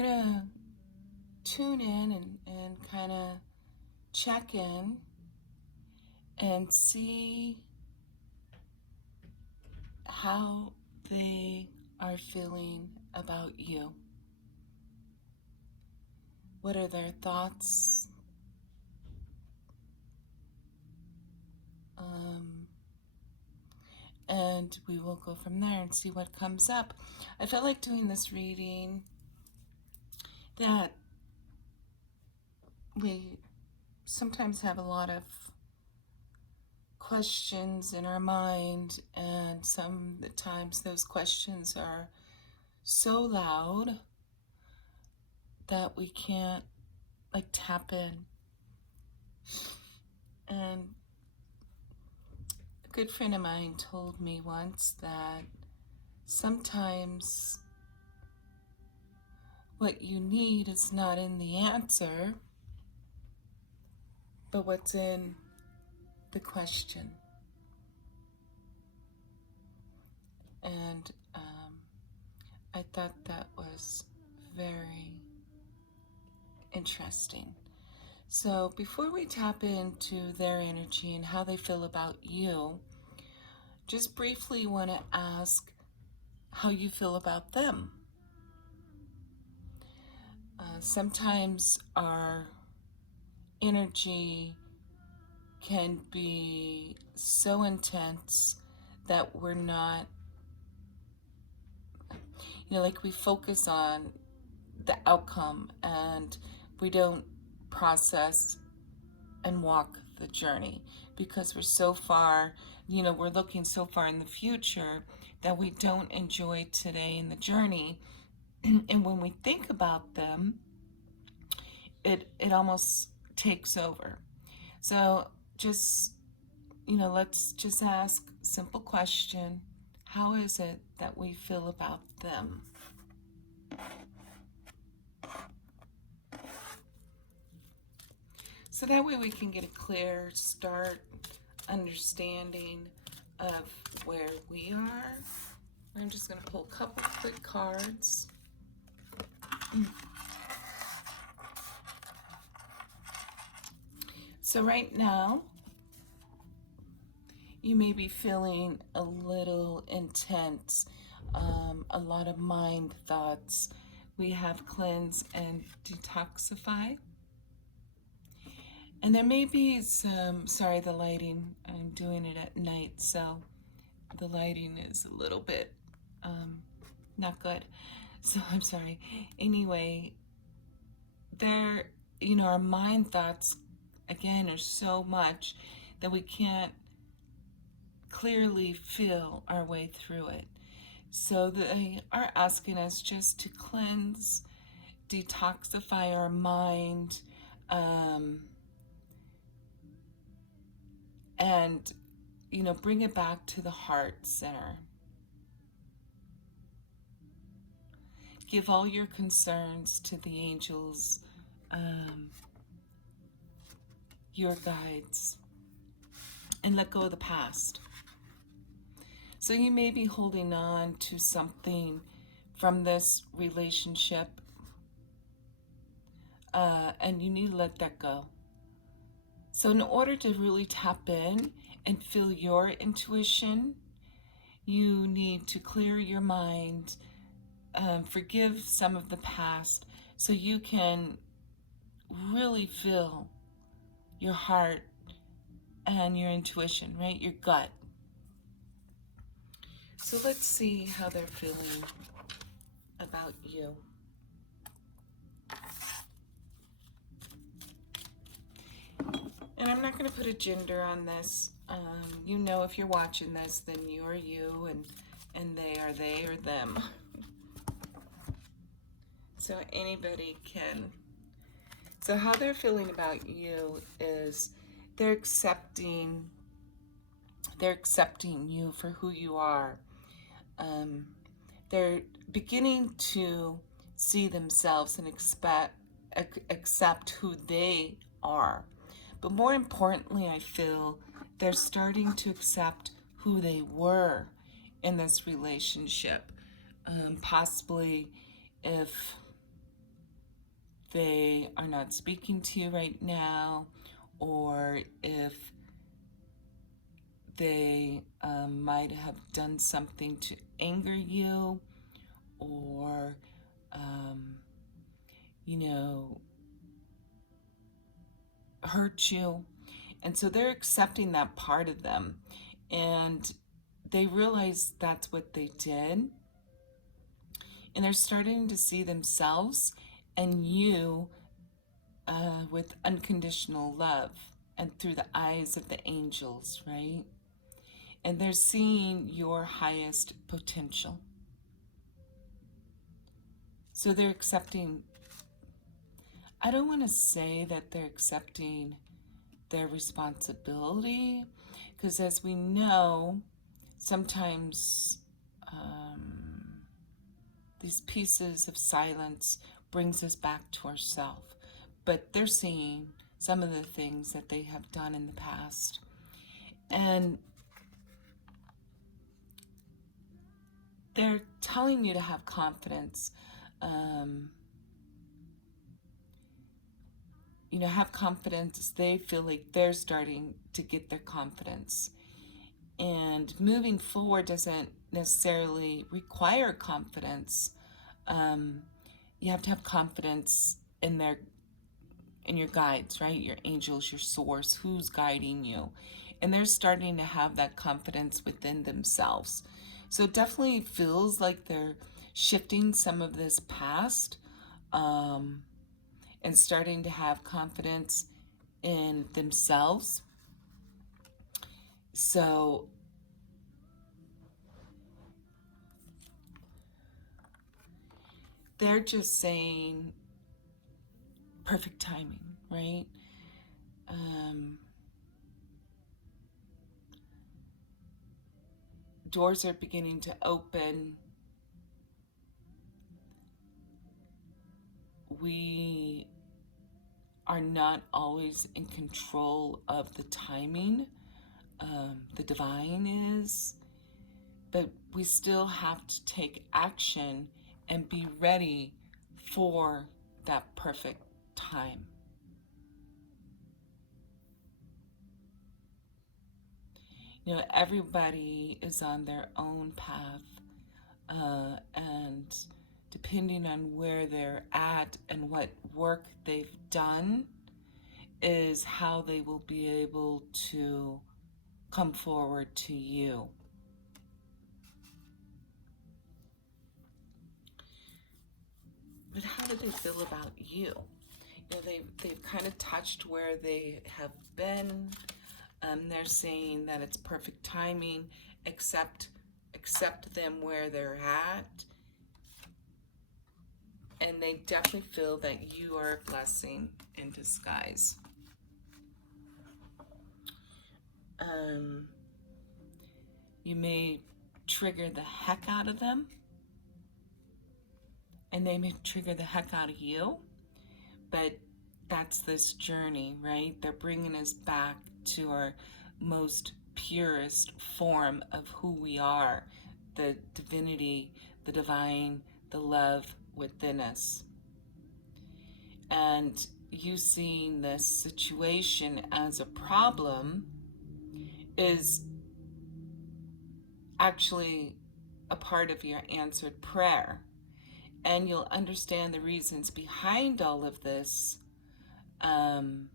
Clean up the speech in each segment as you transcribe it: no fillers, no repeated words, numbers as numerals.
going to tune in and kind of check in and see how they are feeling about you. What are their thoughts? And we will go from there and see what comes up. I felt like doing this reading that we sometimes have a lot of questions in our mind, and sometimes those questions are so loud that we can't tap in. And a good friend of mine told me once that sometimes what you need is not in the answer, but what's in the question. And I thought that was very interesting. So before we tap into their energy and how they feel about you, just briefly want to ask how you feel about them. Sometimes our energy can be so intense that we're not, we focus on the outcome and we don't process and walk the journey because we're so far, we're looking so far in the future that we don't enjoy today in the journey. And when we think about them, it almost takes over. So just, let's just ask a simple question. How is it that we feel about them? So that way we can get a clear start understanding of where we are. I'm just going to pull a couple quick cards. So right now, you may be feeling a little intense, a lot of mind thoughts. We have cleanse and detoxify. And there may be some, sorry, the lighting, I'm doing it at night, so the lighting is a little bit not good. So I'm sorry. Anyway, there, our mind thoughts, again, are so much that we can't clearly feel our way through it. So they are asking us just to cleanse, detoxify our mind, and bring it back to the heart center. Give all your concerns to the angels, your guides, and let go of the past. So you may be holding on to something from this relationship, and you need to let that go. So in order to really tap in and feel your intuition, you need to clear your mind, forgive some of the past, so you can really feel your heart and your intuition, right? Your gut. So let's see how they're feeling about you. And I'm not going to put a gender on this. If you're watching this, then you are you, and they or them. So anybody can. So how they're feeling about you is they're accepting you for who you are. They're beginning to see themselves and accept who they are. But more importantly, I feel they're starting to accept who they were in this relationship. Possibly if they are not speaking to you right now, or if they might have done something to anger you, or, you know, hurt you. And so they're accepting that part of them. And they realize that's what they did. And they're starting to see themselves and you with unconditional love and through the eyes of the angels, right? And they're seeing your highest potential. So they're accepting, I don't want to say that they're accepting their responsibility, because as we know, sometimes these pieces of silence brings us back to ourselves. But they're seeing some of the things that they have done in the past. And they're telling you to have confidence. Have confidence. They feel like they're starting to get their confidence. And moving forward doesn't necessarily require confidence. You have to have confidence in your guides, right? Your angels, your source, who's guiding you. And they're starting to have that confidence within themselves. So it definitely feels like they're shifting some of this past and starting to have confidence in themselves. So they're just saying perfect timing, right? Doors are beginning to open. We are not always in control of the timing. The divine is, but we still have to take action and be ready for that perfect time. Everybody is on their own path, and depending on where they're at and what work they've done is how they will be able to come forward to you. But how do they feel about you? They've kind of touched where they have been. They're saying that it's perfect timing. Accept them where they're at. And they definitely feel that you are a blessing in disguise. You may trigger the heck out of them, and they may trigger the heck out of you, but that's this journey, right? They're bringing us back to our most purest form of who we are, the divinity, the divine, the love within us. And you seeing this situation as a problem is actually a part of your answered prayer. And you'll understand the reasons behind all of this and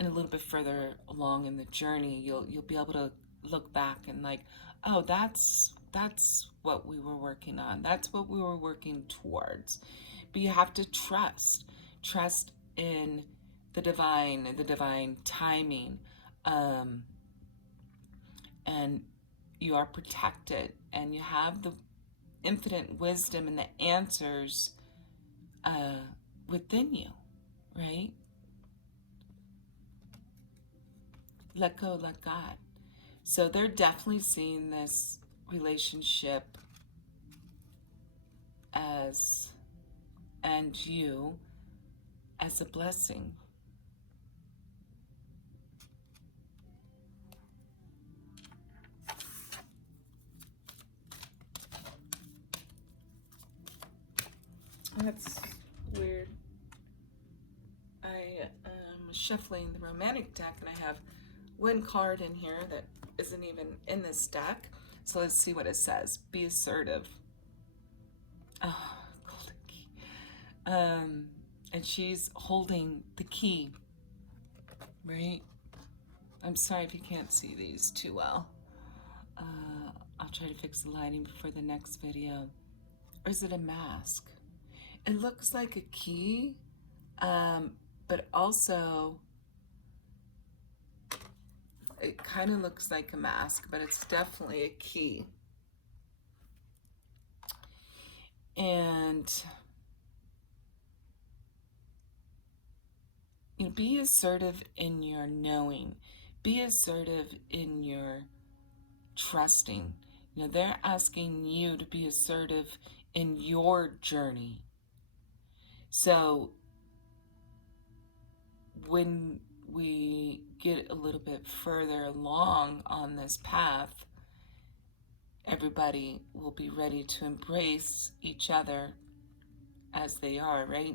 a little bit further along in the journey. You'll be able to look back and like, oh, that's what we were working on. That's what we were working towards. But you have to trust in the divine timing, and you are protected, and you have the infinite wisdom and the answers within you, right? Let go, let God. So they're definitely seeing this relationship as, and you as a blessing. shuffling the romantic deck, and I have one card in here that isn't even in this deck. So let's see what it says. Be assertive. Oh, golden key. And she's holding the key, right? I'm sorry if you can't see these too well. I'll try to fix the lighting before the next video. Or is it a mask? It looks like a key, but also it kind of looks like a mask, but it's definitely a key. And you know, be assertive in your knowing. Be assertive in your trusting. You know, they're asking you to be assertive in your journey. So when we get a little bit further along on this path, everybody will be ready to embrace each other as they are, right?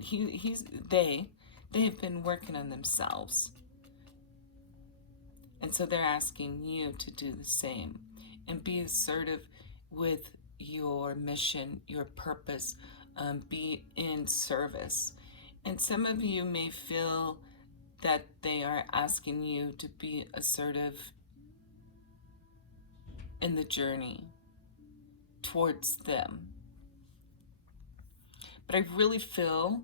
They've been working on themselves. And so they're asking you to do the same and be assertive with your mission, your purpose, be in service. And some of you may feel that they are asking you to be assertive in the journey towards them. But I really feel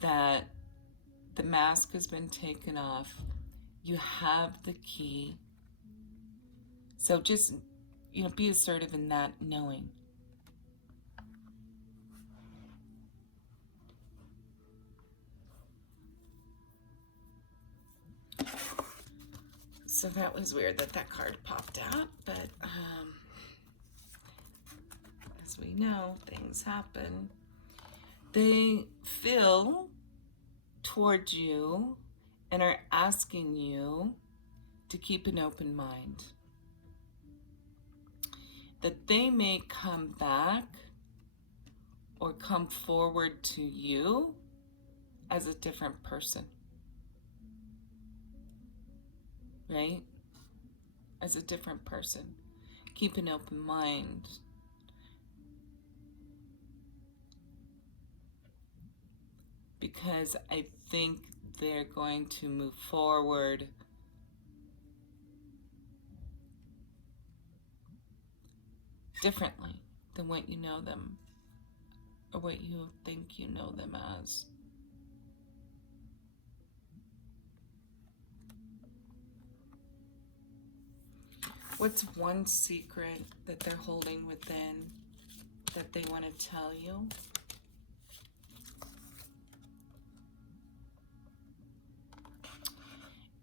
that the mask has been taken off. You have the key. So just, you know, be assertive in that knowing. So that was weird that that card popped out, but as we know, things happen. They feel towards you and are asking you to keep an open mind. That they may come back or come forward to you as a different person. Right? As a different person. Keep an open mind. Because I think they're going to move forward differently than what you know them or what you think you know them as. What's one secret that they're holding within that they want to tell you?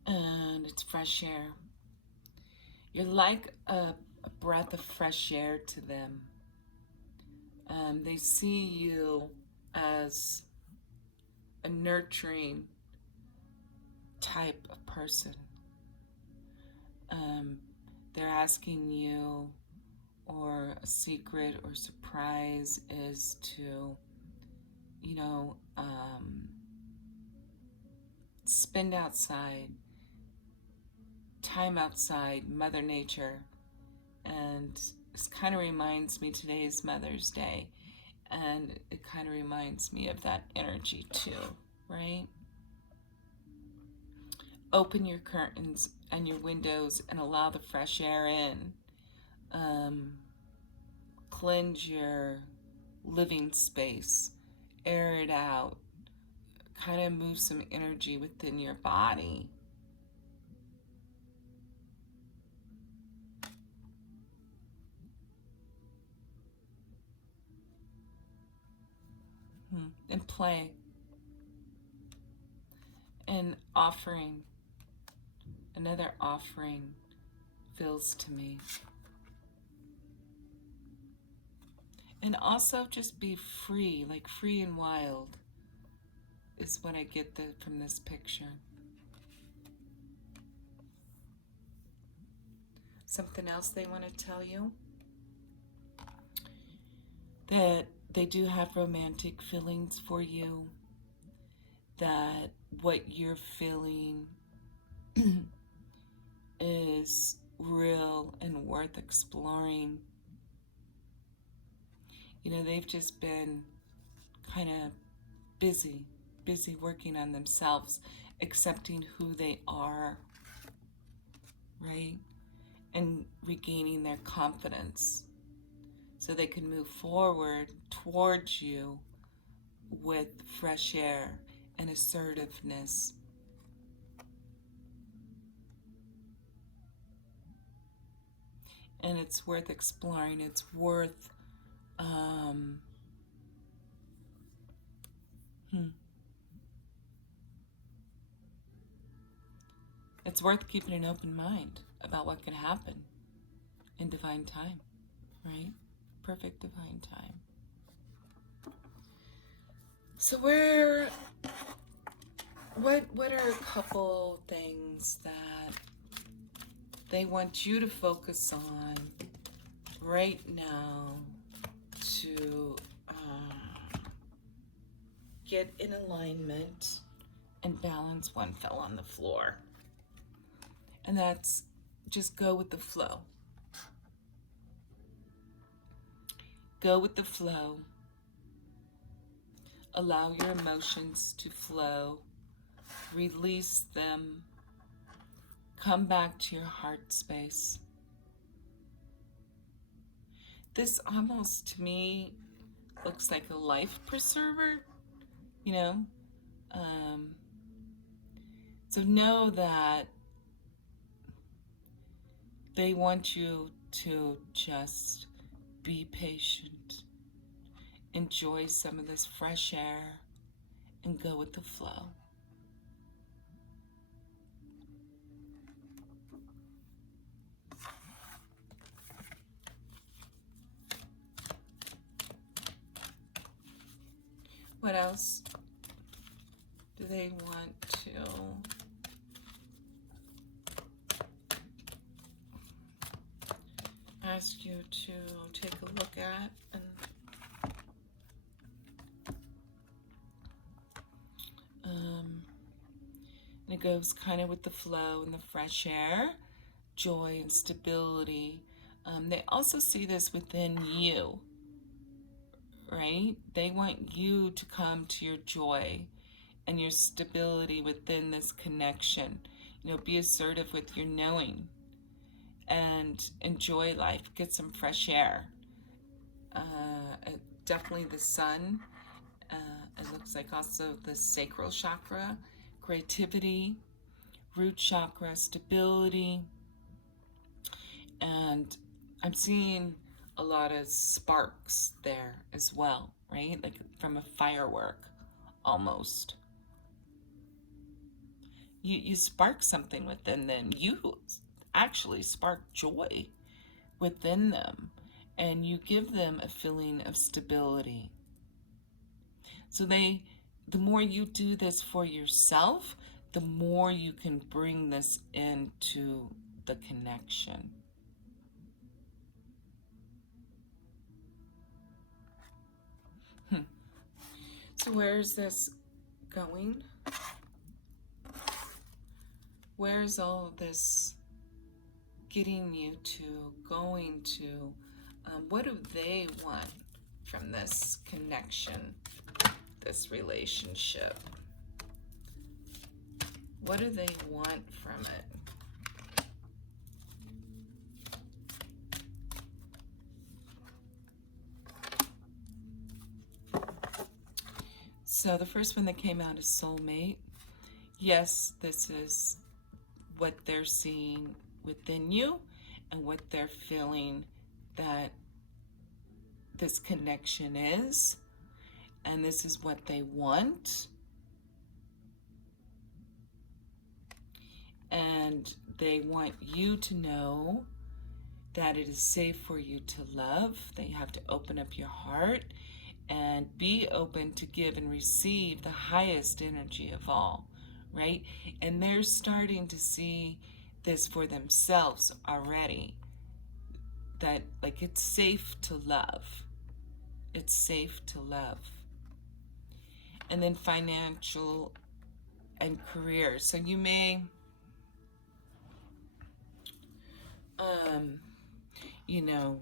And it's fresh air. You're like a breath of fresh air to them. They see you as a nurturing type of person. They're asking you, or a secret or surprise is to, you know, spend outside, time outside, Mother Nature. And this kind of reminds me, today is Mother's Day, and it kind of reminds me of that energy too, right? Open your curtains and your windows and allow the fresh air in. Cleanse your living space, air it out, kind of move some energy within your body. And play. And offering, another offering feels to me. And also just be free, like free and wild is what I get from this picture. Something else they want to tell you? That they do have romantic feelings for you. that what you're feeling is real and worth exploring. You know, they've just been kind of busy working on themselves, accepting who they are, right? And regaining their confidence so they can move forward towards you with fresh air and assertiveness. And it's worth exploring. It's worth it's worth keeping an open mind about what can happen in divine time, right? Perfect divine time. So what are a couple things that they want you to focus on right now to get in alignment and balance? One fell on the floor. And that's just go with the flow. Go with the flow. Allow your emotions to flow. Release them. Come back to your heart space. This almost, to me, looks like a life preserver, you know? So know that they want you to just be patient, enjoy some of this fresh air, and go with the flow. What else do they want to ask you to take a look at? And it goes kind of with the flow and the fresh air, joy and stability. They also see this within you, right? They want you to come to your joy and your stability within this connection. You know, be assertive with your knowing and enjoy life. Get some fresh air. Definitely the sun. It looks like also the sacral chakra, creativity, root chakra, stability. And I'm seeing a lot of sparks there as well, right? Like from a firework almost. You spark something within them. You actually spark joy within them, and you give them a feeling of stability. So the more you do this for yourself, the more you can bring this into the connection. So where's this going? Where's all of this getting you to, going to? What do they want from this connection, this relationship? What do they want from it? So the first one that came out is soulmate. Yes, this is what they're seeing within you and what they're feeling that this connection is, and this is what they want. And they want you to know that it is safe for you to love, that you have to open up your heart and be open to give and receive the highest energy of all, right? And they're starting to see this for themselves already, that like it's safe to love. It's safe to love. And then financial and career. So you may, you know,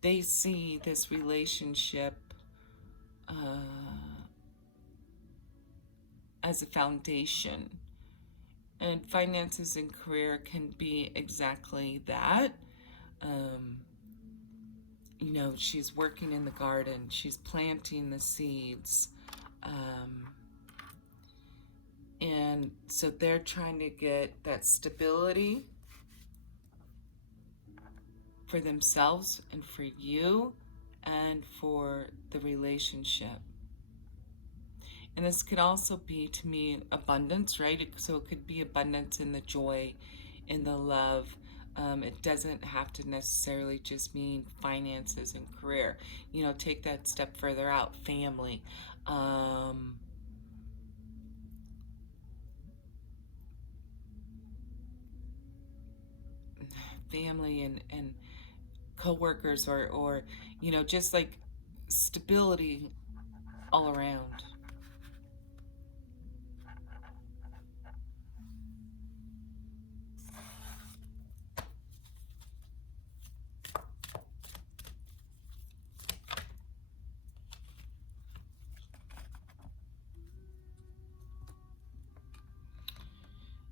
they see this relationship as a foundation. And finances and career can be exactly that. You know, she's working in the garden, she's planting the seeds. And so they're trying to get that stability for themselves and for you and for the relationship. And this could also be, to me, abundance, right? So it could be abundance in the joy, in the love. It doesn't have to necessarily just mean finances and career. You know, take that step further out, family. Family and co-workers, or you know, just like stability all around.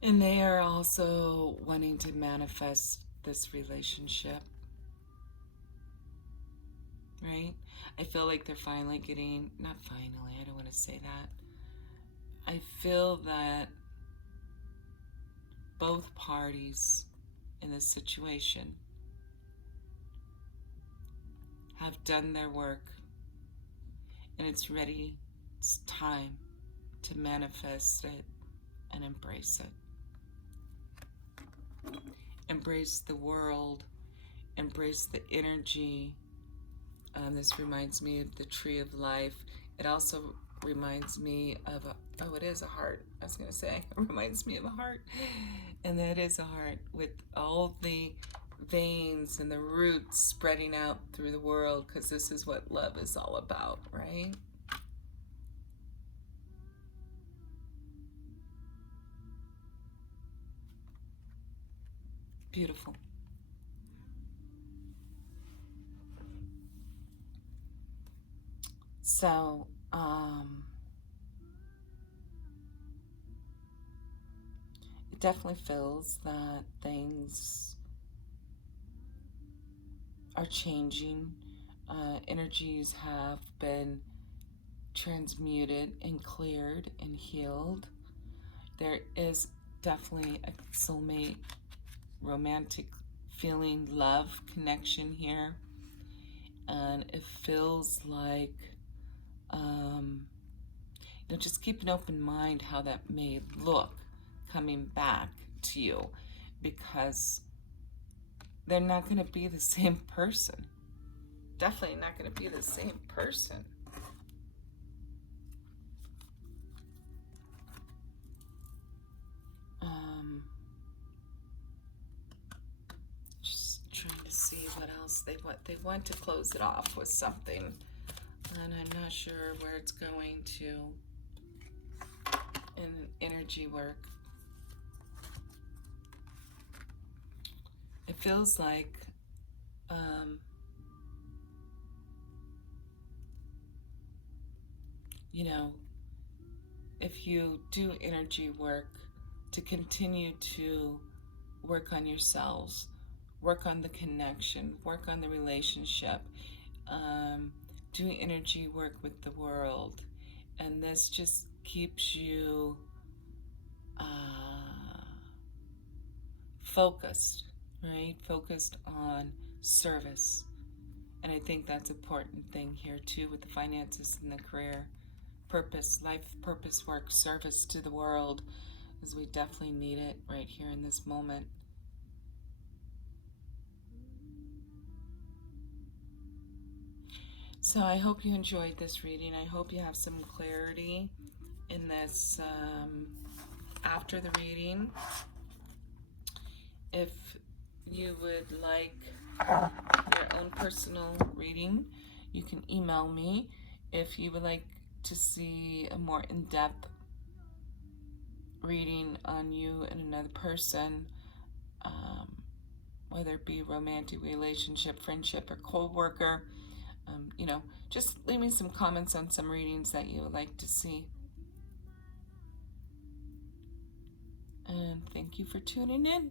And they are also wanting to manifest this relationship, right? I feel like they're finally getting, not finally, I don't want to say that. I feel that both parties in this situation have done their work, and it's ready, it's time to manifest it and embrace it. Embrace the world, embrace the energy. This reminds me of the tree of life. It also reminds me of it is a heart. I was going to say, it reminds me of a heart. And that is a heart with all the veins and the roots spreading out through the world, because this is what love is all about, right? Beautiful. So, it definitely feels that things are changing. Energies have been transmuted and cleared and healed. There is definitely a soulmate, romantic feeling, love connection here. And it feels like, you know, just keep an open mind how that may look coming back to you, because they're not going to be the same person. Definitely not going to be the same person. Just trying to see what else they want. They want to close it off with something, and I'm not sure where it's going to in energy work. It feels like you know, if you do energy work, to continue to work on yourselves, work on the connection, work on the relationship, do energy work with the world. And this just keeps you focused, right? Focused on service. And I think that's an important thing here too, with the finances and the career. Purpose, life purpose, work, service to the world, as we definitely need it right here in this moment. So I hope you enjoyed this reading. I hope you have some clarity in this after the reading. If you would like your own personal reading, you can email me. If you would like to see a more in-depth reading on you and another person, whether it be romantic relationship, friendship, or co-worker. Just leave me some comments on some readings that you would like to see. And thank you for tuning in.